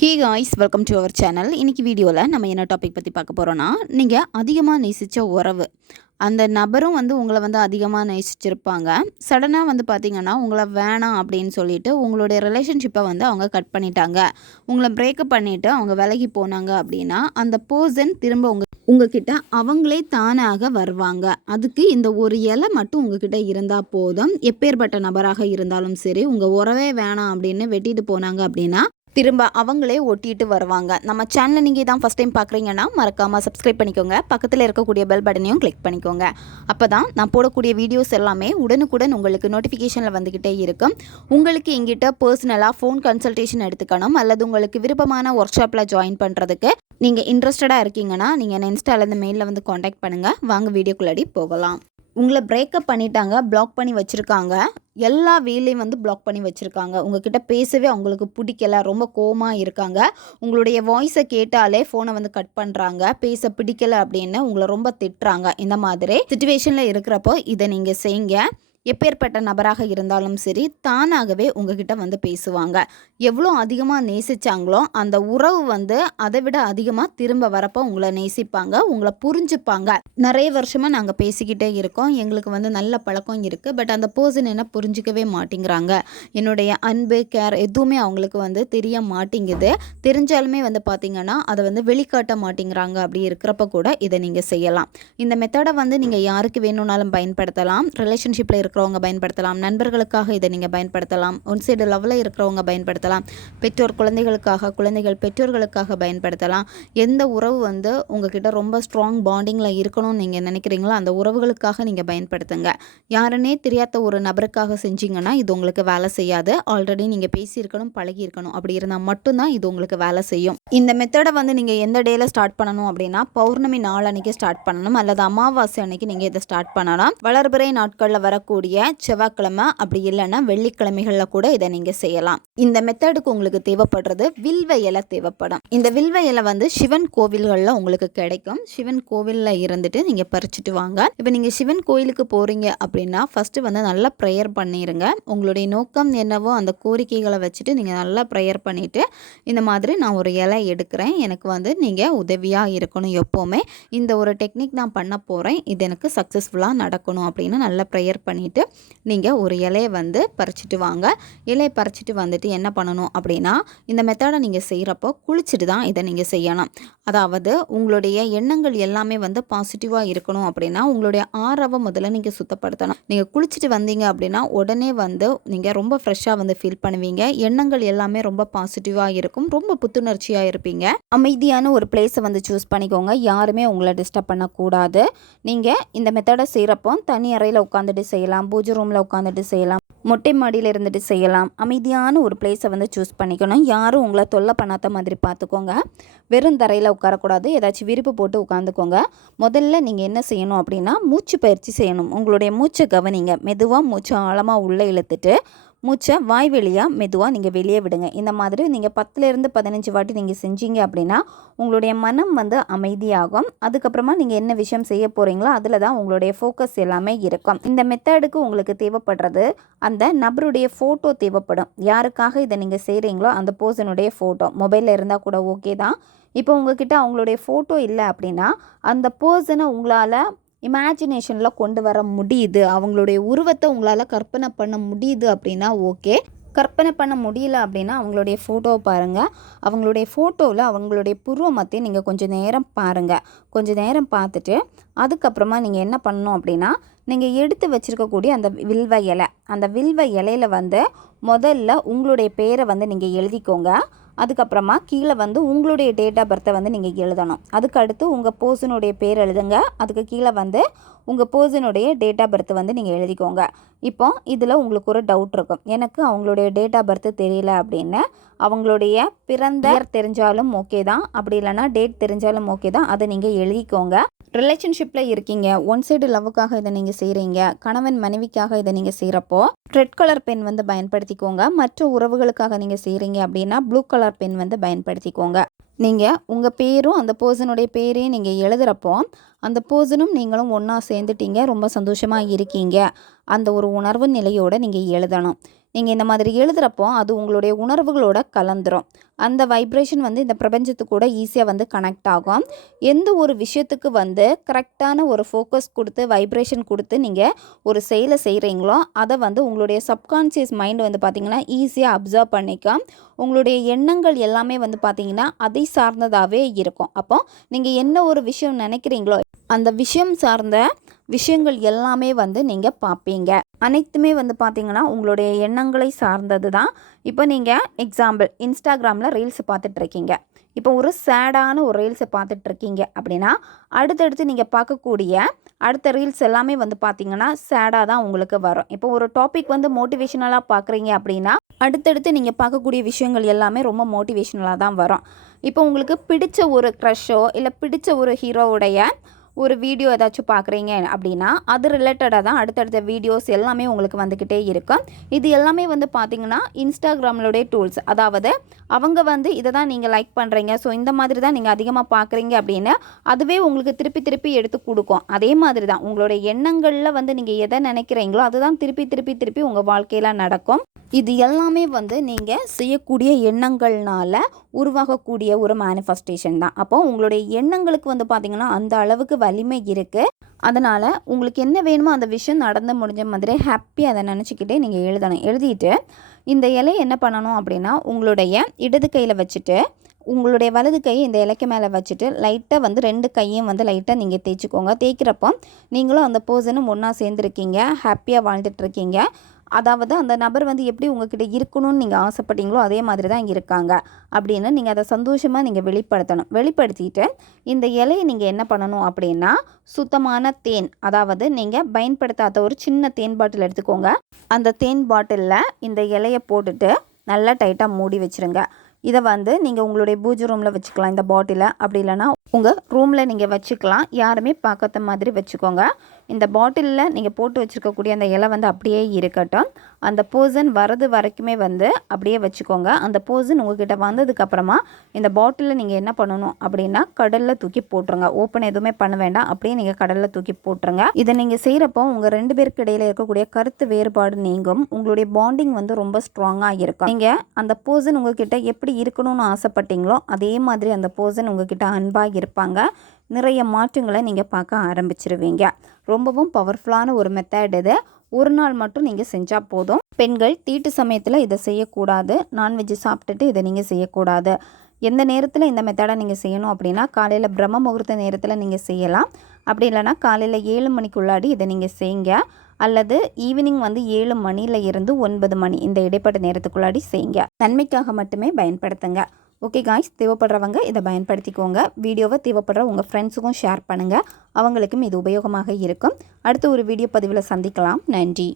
Hey guys, welcome to our channel. இன்றைக்கி வீடியோவில் நம்ம என்ன டாபிக் பற்றி பார்க்க போகிறோன்னா, நீங்கள் அதிகமாக நேசித்த உறவு, அந்த நபரும் உங்களை அதிகமாக நேசிச்சிருப்பாங்க. சடனாக பார்த்தீங்கன்னா உங்களை வேணாம் அப்படின்னு சொல்லிட்டு உங்களுடைய ரிலேஷன்ஷிப்பை அவங்க கட் பண்ணிட்டாங்க. உங்களை பிரேக்கப் பண்ணிவிட்டு அவங்க விலகி போனாங்க அப்படின்னா, அந்த பர்சன் திரும்ப உங்ககிட்ட அவங்களே தானாக வருவாங்க. அதுக்கு இந்த ஒரு இலை மட்டும் உங்ககிட்ட இருந்தால் போதும். எப்பேற்பட்ட நபராக இருந்தாலும் சரி, உங்கள் உறவே வேணாம் அப்படின்னு வெட்டிட்டு போனாங்க அப்படின்னா திரும்ப அவங்களே ஒட்டிட்டு வருவாங்க. நம்ம சேனலை நீங்கள் இதான் ஃபஸ்ட் டைம் பார்க்குறீங்கன்னா மறக்காமல் சப்ஸ்கிரைப் பண்ணிக்கோங்க. பக்கத்தில் இருக்கக்கூடிய பெல் பட்டனையும் கிளிக் பண்ணிக்கோங்க. அப்போ தான் நான் போடக்கூடிய வீடியோஸ் எல்லாமே உடனுக்குடன் உங்களுக்கு நோட்டிஃபிகேஷனில் வந்துக்கிட்டே இருக்கும். உங்களுக்கு எங்கிட்ட பர்சனலாக ஃபோன் கன்சல்டேஷன் எடுத்துக்கணும் அல்லது உங்களுக்கு விருப்பமான ஒர்க் ஷாப்பில் ஜாயின் பண்ணுறதுக்கு நீங்கள் இன்ட்ரெஸ்டடாக இருக்கீங்கன்னா நீங்கள் என்ன இன்ஸ்டாலேருந்து மெயிலில் காண்டாக்ட் பண்ணுங்கள். வாங்க வீடியோக்குள்ளாடி போகலாம். உங்களை பிரேக்கப் பண்ணிட்டாங்க, பிளாக் பண்ணி வச்சுருக்காங்க, எல்லா வேலையும் பிளாக் பண்ணி வச்சுருக்காங்க. உங்ககிட்ட பேசவே அவங்களுக்கு பிடிக்கல, ரொம்ப கோவமாக இருக்காங்க. உங்களுடைய வாய்ஸை கேட்டாலே ஃபோனை கட் பண்ணுறாங்க, பேச பிடிக்கல அப்படின்னு உங்களை ரொம்ப திட்டுறாங்க. இந்த மாதிரி சிச்சுவேஷனில் இருக்கிறப்போ இதை நீங்கள் செய்யுங்க. எப்பேற்பட்ட நபராக இருந்தாலும் சரி, தானாகவே உங்ககிட்ட பேசுவாங்க. எவ்வளோ அதிகமாக நேசித்தாங்களோ அந்த உறவு அதை விட அதிகமாக திரும்ப வரப்போ உங்களை நேசிப்பாங்க, உங்களை புரிஞ்சுப்பாங்க. நிறைய வருஷமாக நாங்கள் பேசிக்கிட்டே இருக்கோம், எங்களுக்கு நல்ல பழக்கம் இருக்குது. பட் அந்த பர்சன் என்ன புரிஞ்சிக்கவே மாட்டேங்கிறாங்க. என்னுடைய அன்பு, கேர் எதுவுமே அவங்களுக்கு தெரிய மாட்டேங்குது. தெரிஞ்சாலுமே பார்த்திங்கன்னா அதை வெளிக்காட்ட மாட்டேங்கிறாங்க. அப்படி இருக்கிறப்ப கூட இதை நீங்கள் செய்யலாம். இந்த மெத்தடை நீங்கள் யாருக்கு வேணும்னாலும் பயன்படுத்தலாம். ரிலேஷன்ஷிப்பில் இருக்கிறவங்க பயன்படுத்தலாம், நண்பர்களுக்காக இதை நீங்கள் பயன்படுத்தலாம், ஒன் சைடு லவ்வில் இருக்கிறவங்க பயன்படுத்தலாம், பெற்றோர் குழந்தைகளுக்காக, குழந்தைகள் பெற்றோர்களுக்காக பயன்படுத்தலாம். எந்த உறவு உங்ககிட்ட ரொம்ப ஸ்ட்ராங் பாண்டிங்கில் இருக்கணும்னு நீங்கள் நினைக்கிறீங்களோ அந்த உறவுகளுக்காக நீங்கள் பயன்படுத்துங்க. யாருன்னே தெரியாத ஒரு நபருக்காக செஞ்சீங்கன்னா இது உங்களுக்கு வேலை செய்யாது. ஆல்ரெடி நீங்கள் பேசியிருக்கணும், பழகியிருக்கணும். அப்படி இருந்தால் மட்டும்தான் இது உங்களுக்கு வேலை செய்யும். இந்த மெத்தடை நீங்கள் எந்த டேயில் ஸ்டார்ட் பண்ணணும் அப்படின்னா, பௌர்ணமி நாள் அன்றைக்கி ஸ்டார்ட் பண்ணணும் அல்லது அமாவாசை அன்னைக்கு நீங்கள் இதை ஸ்டார்ட் பண்ணலாம். வளர்பிறை நாட்களில் வரக்கூடிய செவ்வாய்க்கிழமை அப்படி இல்லைன்னா வெள்ளிக்கிழமைகளில் கூட இதை நீங்கள் செய்யலாம். இந்த மெத்தடுக்கு உங்களுக்கு தேவைப்படுறது வில்வ இலை தேவைப்படும். இந்த வில்வ இலை சிவன் கோவில்களில் உங்களுக்கு கிடைக்கும். சிவன் கோவிலில் இருந்துட்டு நீங்கள் பறிச்சுட்டு வாங்க. இப்போ நீங்கள் சிவன் கோயிலுக்கு போகிறீங்க அப்படின்னா ஃபஸ்ட்டு நல்லா ப்ரேயர் பண்ணிடுங்க. உங்களுடைய நோக்கம் என்னவோ அந்த கோரிக்கைகளை வச்சுட்டு நீங்கள் நல்லா ப்ரேயர் பண்ணிவிட்டு, இந்த மாதிரி நான் ஒரு இலை எடுக்கிறேன், எனக்கு நீங்கள் உதவியாக இருக்கணும், எப்போவுமே இந்த ஒரு டெக்னிக் நான் பண்ண போகிறேன், இது எனக்கு சக்ஸஸ்ஃபுல்லாக நடக்கணும் அப்படின்னு நல்லா ப்ரேயர் பண்ணிவிட்டு நீங்கள் ஒரு இலையை பறிச்சுட்டு வாங்க. இலையை பறிச்சுட்டு வந்துட்டு என்ன பண்ணணும் அப்படின்னா, இந்த மெத்தடை நீங்கள் செய்கிறப்போ குளிச்சுட்டு தான் இதை நீங்கள் செய்யணும். அதாவது உங்களுடைய எண்ணங்கள் எல்லாமே பாசிட்டிவாக இருக்கணும் அப்படின்னா உங்களுடைய ஆறாவை முதல்ல நீங்கள் சுத்தப்படுத்தணும். நீங்கள் குளிச்சுட்டு வந்தீங்க அப்படின்னா உடனே நீங்கள் ரொம்ப ஃப்ரெஷ்ஷாக ஃபீல் பண்ணுவீங்க. எண்ணங்கள் எல்லாமே ரொம்ப பாசிட்டிவாக இருக்கும், ரொம்ப புத்துணர்ச்சியாக இருப்பீங்க. அமைதியான ஒரு பிளேஸை சூஸ் பண்ணிக்கோங்க. யாருமே உங்களை டிஸ்டர்ப் பண்ணக்கூடாது. நீங்கள் இந்த மெத்தடை செய்கிறப்போ தனி அறையில் உட்காந்துட்டு செய்யலாம், பூஜை ரூமில் உட்காந்துட்டு செய்யலாம், மொட்டை மாடியில் இருந்துட்டு செய்யலாம். அமைதியான ஒரு பிளேஸை சூஸ் பண்ணிக்கணும். யாரும் உங்களை தொல்லை பண்ணாத மாதிரி பார்த்துக்கோங்க. வெறும் தரையில் உட்காரக்கூடாது, ஏதாச்சும் விரிப்பு போட்டு உட்காந்துக்கோங்க. முதல்ல நீங்கள் என்ன செய்யணும் அப்படின்னா, மூச்சு பயிற்சி செய்யணும். உங்களுடைய மூச்சை கவனிங்க. மெதுவாக மூச்சை ஆழமாக உள்ளே இழுத்துட்டு மூச்சை வாய் வழியாக மெதுவாக நீங்கள் வெளியே விடுங்க. இந்த மாதிரி நீங்கள் 10லேருந்து 15 வாட்டி நீங்கள் செஞ்சீங்க அப்படின்னா உங்களுடைய மனம் அமைதியாகும். அதுக்கப்புறமா நீங்கள் என்ன விஷயம் செய்ய போகிறீங்களோ அதில் தான் உங்களுடைய ஃபோக்கஸ் எல்லாமே இருக்கும். இந்த மெத்தடுக்கு உங்களுக்கு தேவைப்படுறது அந்த நபருடைய ஃபோட்டோ தேவைப்படும். யாருக்காக இதை நீங்கள் செய்கிறீங்களோ அந்த பர்சனுடைய ஃபோட்டோ மொபைலில் இருந்தால் கூட ஓகே தான். இப்போ உங்ககிட்ட அவங்களுடைய ஃபோட்டோ இல்லை அப்படின்னா அந்த பர்சனை உங்களால் இமேஜினேஷனில் கொண்டு வர முடியுது, அவங்களுடைய உருவத்தை உங்களால் கற்பனை பண்ண முடியுது அப்படின்னா ஓகே. கற்பனை பண்ண முடியல அப்படின்னா அவங்களுடைய ஃபோட்டோவை பாருங்கள். அவங்களுடைய ஃபோட்டோவில் அவங்களுடைய புருவமத்தை நீங்கள் கொஞ்சம் நேரம் பாருங்கள். கொஞ்சம் நேரம் பார்த்துட்டு அதுக்கப்புறமா நீங்கள் என்ன பண்ணணும் அப்படின்னா, நீங்கள் எடுத்து வச்சுருக்கக்கூடிய அந்த வில்வ இலை, அந்த வில்வ இலையில் முதல்ல உங்களுடைய பேரை நீங்கள் எழுதிக்கோங்க. அதுக்கப்புறமா கீழே உங்களுடைய டேட் ஆஃப் பர்த்தை நீங்கள் எழுதணும். அதுக்கு அடுத்து உங்கள் பர்சனுடைய பேர் எழுதுங்க. அதுக்கு கீழே உங்கள் பர்சனுடைய டேட் ஆஃப் பர்த் நீங்கள் எழுதிக்கோங்க. இப்போ இதில் உங்களுக்கு ஒரு டவுட் இருக்கும், எனக்கு அவங்களுடைய டேட் ஆஃப் பர்த் தெரியல அப்படின்னு. அவங்களுடைய பிறந்த தெரிஞ்சாலும் ஓகே தான், அப்படி இல்லைனா டேட் தெரிஞ்சாலும் ஓகே தான், அதை நீங்கள் எழுதிக்கோங்க. ரிலேஷன்ஷிப்பில் இருக்கீங்க, ஒன் சைடு லவ்வுக்காக இதை நீங்கள் செய்கிறீங்க, கணவன் மனைவிக்காக இதை நீங்கள் செய்கிறப்போ ரெட் கலர் பென் பயன்படுத்திக்கோங்க. மற்ற உறவுகளுக்காக நீங்கள் செய்கிறீங்க அப்படின்னா ப்ளூ கலர் பென் பயன்படுத்திக்கோங்க. நீங்கள் உங்கள் பேரும் அந்த பர்சனுடைய பேரையும் நீங்கள் எழுதுகிறப்போ அந்த பர்சனும் நீங்களும் ஒன்றா சேர்ந்துட்டீங்க, ரொம்ப சந்தோஷமாக இருக்கீங்க, அந்த ஒரு உணர்வு நிலையோடு நீங்கள் எழுதணும். நீங்கள் இந்த மாதிரி எழுதுகிறப்போ அது உங்களுடைய உணர்வுகளோட கலந்துரும். அந்த வைப்ரேஷன் வந்து இந்த பிரபஞ்சத்துக்கு கூட ஈஸியாக வந்து கனெக்ட் ஆகும். எந்த ஒரு விஷயத்துக்கு வந்து கரெக்டான ஒரு ஃபோக்கஸ் கொடுத்து வைப்ரேஷன் கொடுத்து நீங்கள் ஒரு செயலை செய்கிறீங்களோ அதை வந்து உங்களுடைய சப்கான்ஷியஸ் மைண்ட் வந்து பார்த்திங்கன்னா ஈஸியாக அப்சர்வ் பண்ணிக்கும். உங்களுடைய எண்ணங்கள் எல்லாமே வந்து பார்த்திங்கன்னா அதை சார்ந்ததாகவே இருக்கும். அப்போ நீங்கள் என்ன ஒரு விஷயம் நினைக்கிறீங்களோ அந்த விஷயம் சார்ந்த விஷயங்கள் எல்லாமே வந்து நீங்கள் பார்ப்பீங்க. அனைத்துமே வந்து பார்த்திங்கன்னா உங்களுடைய எண்ணங்களை சார்ந்தது தான். இப்போ நீங்கள் எக்ஸாம்பிள் இன்ஸ்டாகிராமில் ரீல்ஸ் பார்த்துட்ருக்கீங்க. இப்போ ஒரு சேடான ஒரு ரீல்ஸை பார்த்துட்ருக்கீங்க அப்படின்னா அடுத்தடுத்து நீங்கள் பார்க்கக்கூடிய அடுத்த ரீல்ஸ் எல்லாமே வந்து பார்த்திங்கன்னா சேடாக தான் உங்களுக்கு வரும். இப்போ ஒரு டாபிக் வந்து மோட்டிவேஷனலாக பார்க்குறீங்க அப்படின்னா அடுத்தடுத்து நீங்கள் பார்க்கக்கூடிய விஷயங்கள் எல்லாமே ரொம்ப மோட்டிவேஷனலாக தான் வரும். இப்போ உங்களுக்கு பிடிச்ச ஒரு க்ரஷ்ஷோ இல்லை பிடிச்ச ஒரு ஹீரோவுடைய ஒரு வீடியோ ஏதாச்சும் பார்க்குறீங்க அப்படின்னா அது ரிலேட்டடாக தான் அடுத்தடுத்த வீடியோஸ் எல்லாமே உங்களுக்கு வந்துக்கிட்டே இருக்கும். இது எல்லாமே வந்து பார்த்திங்கன்னா இன்ஸ்டாகிராம்லோடைய டூல்ஸ். அதாவது அவங்க வந்து இதை தான் நீங்கள் லைக் பண்ணுறீங்க, ஸோ இந்த மாதிரி தான் நீங்கள் அதிகமாக பார்க்குறீங்க அப்படின்னு அதுவே உங்களுக்கு திருப்பி திருப்பி எடுத்து கொடுக்கும். அதே மாதிரி தான் உங்களுடைய எண்ணங்களில் வந்து நீங்கள் எதை நினைக்கிறீங்களோ அதுதான் திருப்பி திருப்பி திருப்பி உங்கள் வாழ்க்கையில் நடக்கும். இது எல்லாமே வந்து நீங்கள் செய்யக்கூடிய எண்ணங்கள்னால உருவாகக்கூடிய ஒரு மேனிஃபெஸ்டேஷன் தான். அப்போ உங்களுடைய எண்ணங்களுக்கு வந்து பார்த்திங்கன்னா அந்த அளவுக்கு வலிமை இருக்குது. அதனால் உங்களுக்கு என்ன வேணுமோ அந்த விஷயம் நடந்து முடிஞ்ச மாதிரி ஹாப்பியாக அதை நினச்சிக்கிட்டே நீங்கள் எழுதணும். எழுதிட்டு இந்த இலையை என்ன பண்ணணும் அப்படின்னா உங்களுடைய இடது கையில் வச்சுட்டு உங்களுடைய வலது கையை இந்த இலைக்கு மேலே வச்சுட்டு லைட்டாக வந்து 2 கையும் வந்து லைட்டாக நீங்கள் தேய்ச்சிக்கோங்க. தேய்க்கிறப்போ நீங்களும் அந்த பர்சனும் ஒன்றா சேர்ந்துருக்கீங்க, ஹாப்பியாக வாழ்ந்துட்டுருக்கீங்க. அதாவது அந்த நபர் வந்து எப்படி உங்ககிட்ட இருக்கணும்னு நீங்கள் ஆசைப்பட்டீங்களோ அதே மாதிரி தான் இருக்காங்க அப்படின்னு நீங்கள் அதை சந்தோஷமாக நீங்கள் வெளிப்படுத்தணும். வெளிப்படுத்திட்டு இந்த இலையை நீங்கள் என்ன பண்ணணும் அப்படின்னா சுத்தமான தேன், அதாவது நீங்கள் பயன்படுத்தாத ஒரு சின்ன தேன் பாட்டில் எடுத்துக்கோங்க. அந்த தேன் பாட்டிலில் இந்த இலையை போட்டுட்டு நல்லா டைட்டாக மூடி வச்சுருங்க. இதை வந்து நீங்கள் உங்களுடைய பூஜை ரூமில் வச்சுக்கலாம் இந்த பாட்டிலை. அப்படி இல்லைனா உங்கள் ரூமில் நீங்கள் வச்சுக்கலாம். யாருமே பார்க்காத மாதிரி வச்சுக்கோங்க. இந்த பாட்டிலில் நீங்கள் போட்டு வச்சுருக்கக்கூடிய அந்த இலை வந்து அப்படியே இருக்கட்டும். அந்த பர்சன் வரது வரைக்குமே வந்து அப்படியே வச்சுக்கோங்க. அந்த பர்சன் உங்ககிட்ட வந்ததுக்கப்புறமா இந்த பாட்டிலில் நீங்கள் என்ன பண்ணணும் அப்படின்னா கடலில் தூக்கி போட்டுருங்க. ஓப்பன் எதுவுமே பண்ண வேண்டாம், அப்படியே நீங்கள் கடலில் தூக்கி போட்டுருங்க. இதை நீங்கள் செய்கிறப்போ உங்கள் 2 பேருக்கு இடையில் இருக்கக்கூடிய கருத்து வேறுபாடு நீங்கும். உங்களுடைய பாண்டிங் வந்து ரொம்ப ஸ்ட்ராங்காக இருக்கும். நீங்கள் அந்த பர்சன் உங்ககிட்ட எப்படி இருக்கணும்னு ஆசைப்பட்டீங்களோ அதே மாதிரி அந்த பர்சன் உங்ககிட்ட அன்பாக இருப்பாங்க. நிறைய மாற்றங்களை நீங்கள் பார்க்க ஆரம்பிச்சிருவீங்க. ரொம்பவும் பவர்ஃபுல்லான ஒரு மெத்தட் இது. ஒரு நாள் மட்டும் நீங்கள் செஞ்சால் போதும். பெண்கள் தீட்டு சமயத்தில் இதை செய்யக்கூடாது. நான்வெஜ் சாப்பிட்டுட்டு இதை நீங்கள் செய்யக்கூடாது. எந்த நேரத்தில் இந்த மெத்தடை நீங்கள் செய்யணும் அப்படின்னா காலையில் பிரம்ம முகூர்த்த நேரத்தில் நீங்கள் செய்யலாம். அப்படி இல்லைனா காலையில் 7 மணிக்குள்ளாடி இதை நீங்கள் செய்யுங்க. அல்லது ஈவினிங் வந்து 7 மணியில் இருந்து 9 மணி இந்த இடைப்பட்ட நேரத்துக்குள்ளாடி செய்யுங்க. நன்மைக்காக மட்டுமே பயன்படுத்துங்க. ஓகே காய்ஸ், தேவைப்படுறவங்க இதை பயன்படுத்திக்கோங்க. வீடியோவை தேவைப்படுற உங்கள் ஃப்ரெண்ட்ஸுக்கும் ஷேர் பண்ணுங்கள். அவங்களுக்கும் இது உபயோகமாக இருக்கும். அடுத்த ஒரு வீடியோ பதிவில் சந்திக்கலாம். நன்றி.